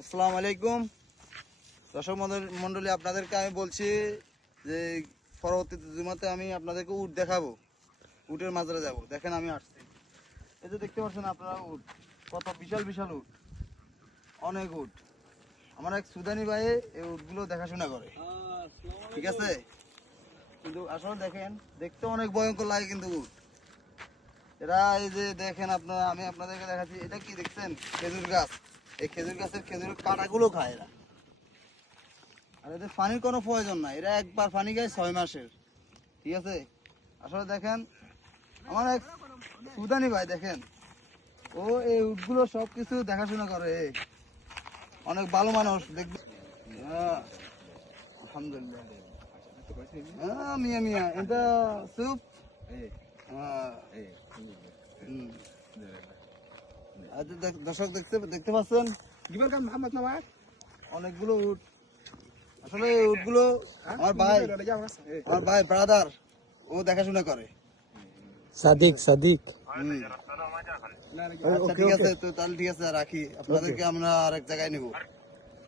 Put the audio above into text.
আসসালামু আলাইকুম দর্শক মন্ডলী, আপনাদেরকে আমি বলছি যে পরবর্তীতে জুমাতে আমি আপনাদেরকে উট দেখাবো, উটের মাজারে যাব। দেখেন আমি আসছি, এই যে দেখতে পাচ্ছেন আপনারা উট, কত বিশাল বিশাল উট, অনেক উট। আমার এক সুদানি ভাই এই উটগুলো দেখাশোনা করে, ঠিক আছে। কিন্তু আসলে দেখেন, দেখতে অনেক ভয়ঙ্কর লাগে কিন্তু উট এরা। এই যে দেখেন আপনারা, আমি আপনাদেরকে দেখাচ্ছি, এটা কি দেখছেন? খেজুর গাছ। এই খেজুর গাছের খেজুরের কাঁটাগুলো খায় এরা। আর এদের পানির কোনো প্রয়োজন নাই, এরা একবার পানি খায় 6 মাসের, ঠিক আছে। আসলে দেখেন আমার এক সুদানি ভাই, দেখেন ও এই উটগুলো সবকিছু দেখাশোনা করে, অনেক ভালো মানুষ দেখবে। আলহামদুলিল্লাহ। মিয়া মিয়া এটা সুপ। দর্শক দেখতে দেখতে পাচ্ছেন অনেকগুলো উট। আসলে এই উটগুলো আমার ভাই ব্রাদার, ও দেখাশোনা করে। সাদিক সাদিক আচ্ছা ঠিক আছে, তো তাহলে ঠিক আছে, রাখি। আপনাদেরকে আমরা আরেক জায়গায় নিব।